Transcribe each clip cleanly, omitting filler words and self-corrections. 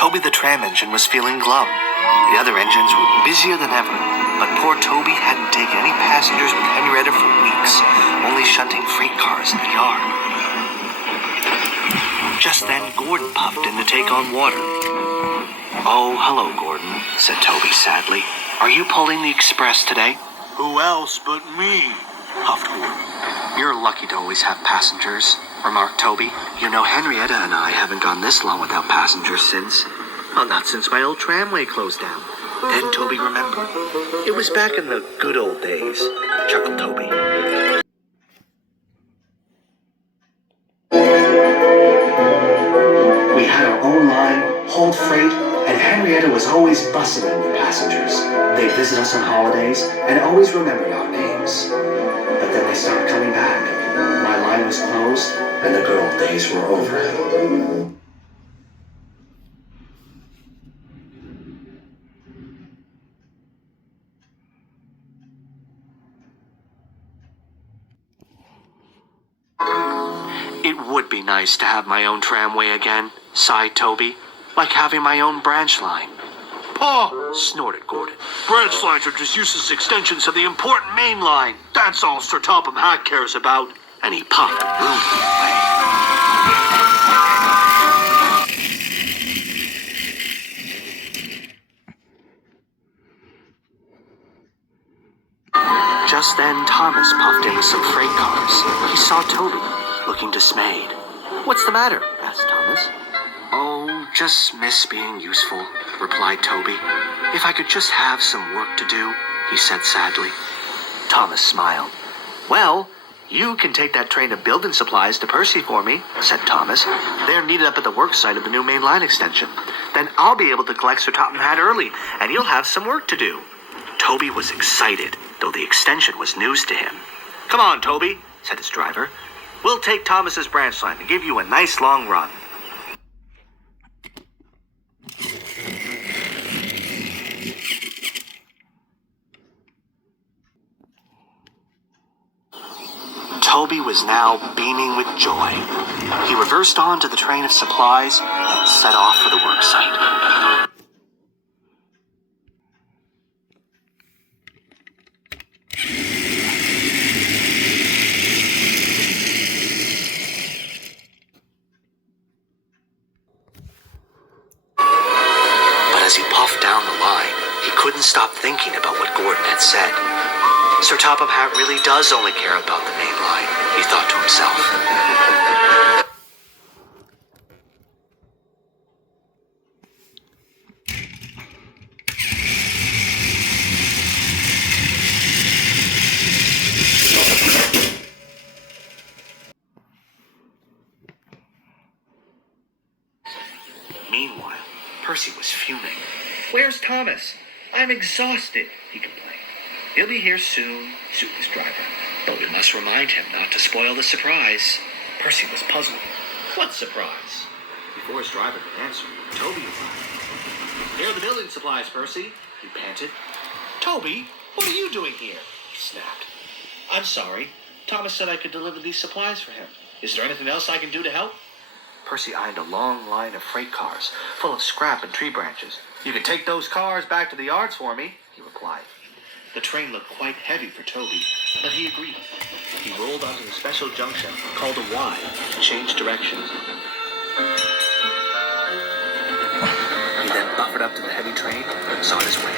Toby the tram engine was feeling glum. The other engines were busier than ever, but poor Toby hadn't taken any passengers with Henrietta for weeks, only shunting freight cars in the yard. Just then, Gordon puffed in to take on water. "Oh, hello, Gordon," said Toby sadly. "Are you pulling the express today?" "Who else but me?" puffed Gordon. "You're lucky to always have passengers," remarked Toby. "You know, Henrietta and I haven't gone this long without passengers since... Well, not since my old tramway closed down." Then Toby remembered. "It was back in the good old days," chuckled Toby. "We had our own line, hauled freight, and Henrietta was always bustling with passengers. They'd visit us on holidays and always remembered our names. But then they stopped coming back. My line was closed, and the good old days were over." "It would be nice to have my own tramway again," sighed Toby. "Like having my own branch line." "Pa!" snorted Gordon. "Branch lines are just useless extensions of the important main line. That's all Sir Topham Hatt cares about." And he puffed rudely away. Just then, Thomas puffed into some freight cars. He saw Toby, looking dismayed. "What's the matter?" asked Thomas. "Oh, just miss being useful," replied Toby. "If I could just have some work to do," he said sadly. Thomas smiled. "Well, you can take that train of building supplies to Percy for me," said Thomas. "They're needed up at the work site of the new main line extension. Then I'll be able to collect Sir Topham Hatt early, and you'll have some work to do." Toby was excited, though the extension was news to him. "Come on, Toby," said his driver. "We'll take Thomas's branch line and give you a nice long run." Toby was now beaming with joy. He reversed onto the train of supplies and set off for the work site. But as he puffed down the line, he couldn't stop thinking about what Gordon had said. Sir Topham Hatt really does only care about the main line, he thought to himself. Meanwhile, Percy was fuming. "Where's Thomas? I'm exhausted," he complained. "He'll be here soon," soothed his driver. "But we must remind him not to spoil the surprise." Percy was puzzled. "What surprise?" Before his driver could answer, Toby arrived. "Here are the building supplies, Percy," he panted. "Toby, what are you doing here?" he snapped. "I'm sorry. Thomas said I could deliver these supplies for him. Is there anything else I can do to help?" Percy eyed a long line of freight cars, full of scrap and tree branches. "You can take those cars back to the yards for me," he replied. The train looked quite heavy for Toby, but he agreed. He rolled onto the special junction, called a Y, and changed directions. He then buffered up to the heavy train and was on his way.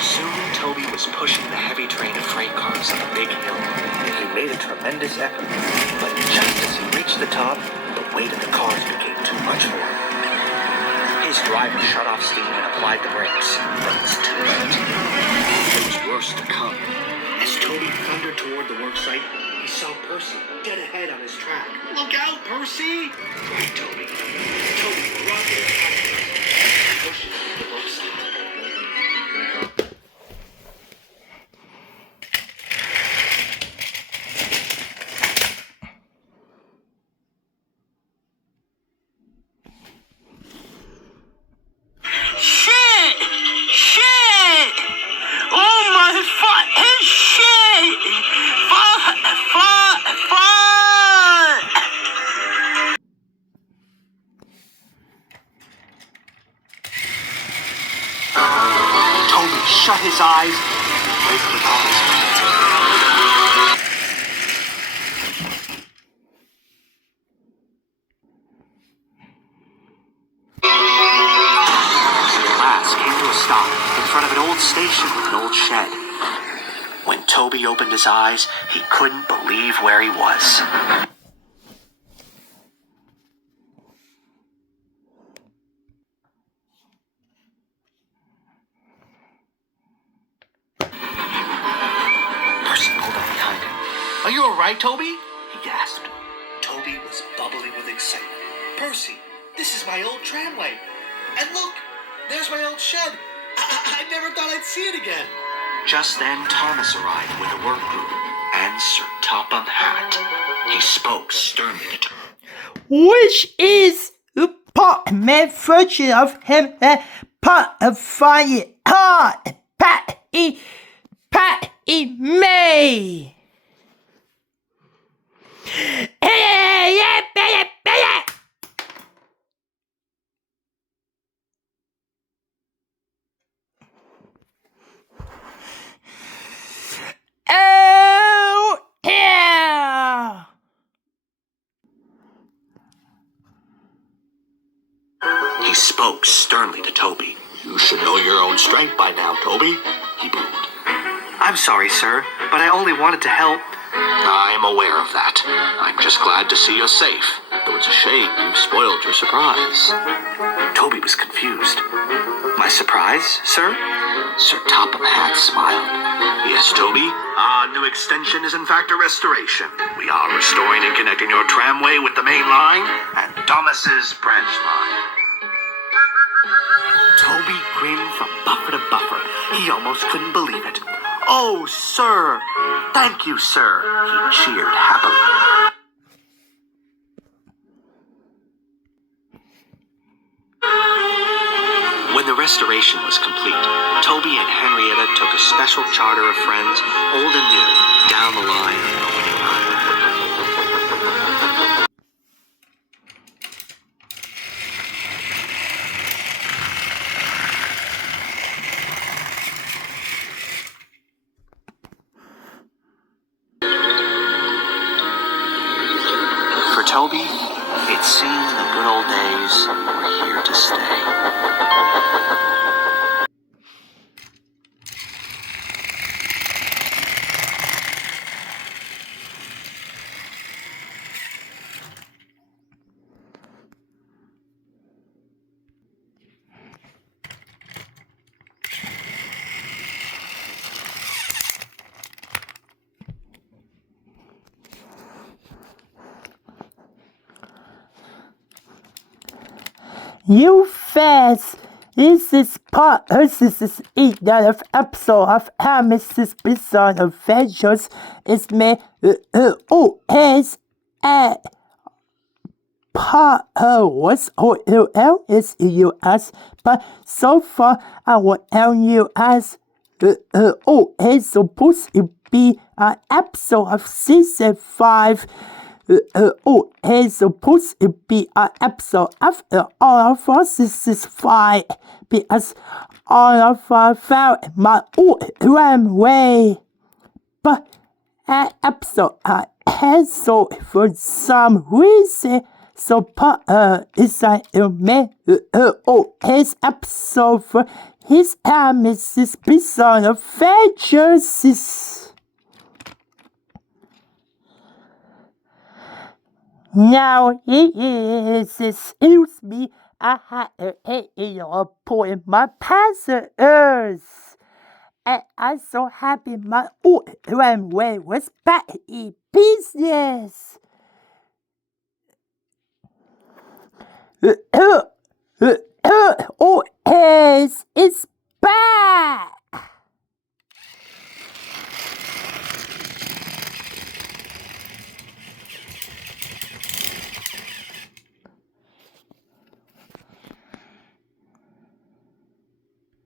Soon Toby was pushing the heavy train of freight cars up a big hill. He made a tremendous effort, but just as he reached the top, the weight of the cars became too much for him. His driver shut off steam and applied the brakes, but it was too late. There was worse to come. As Toby thundered toward the worksite, he saw Percy dead ahead on his track. "Look out, Percy!" cried Toby. Toby brought the and pushed the worksite. His shit! Toby shut his eyes and waited with all his might. The last came to a stop in front of an old station with an old shed. When Toby opened his eyes, he couldn't believe where he was. Percy pulled up behind him. "Are you all right, Toby?" he gasped. Toby was bubbling with excitement. Percy, this is my old tramway. And look, there's my old shed. I never thought I'd see it again. Just then, Thomas arrived with a work group and Sir Topham Hatt. He spoke sternly to Toby. Which is the Potman version of him and Potfire Hard Patty May. Oh, yeah. He spoke sternly to Toby. "You should know your own strength by now, Toby," he boomed. I'm sorry, sir, but I only wanted to help. "I'm aware of that. I'm just glad to see you're safe, though it's a shame you've spoiled your surprise." Toby was confused. My surprise, sir? Sir Topham Hatt smiled. "Yes, Toby. Our new extension is in fact a restoration. We are restoring and connecting your tramway with the main line and Thomas's branch line." Toby grinned from buffer to buffer. He almost couldn't believe it. "Oh, sir! Thank you, sir!" he cheered happily. When the restoration was complete, Toby and Henrietta took a special charter of friends, old and new, down the line of Albany Line. For Toby, it seemed the good old days were here to stay. You fast! This is another episode of Hermes' Bizarre Adventures. It's me, OS at what's OL is US, but so far I will tell you as OS supposed to be an episode of season 5. It's supposed to be an episode after all of us. This is fine because all of us found my old runway. But that episode I canceled for some reason. So it's like his episode for his Mrs. Bizarre Adventures. Now it is, excuse me, I had an 8-year-old in my passengers. And I'm so happy my old runway was back in business. Oh, it's back.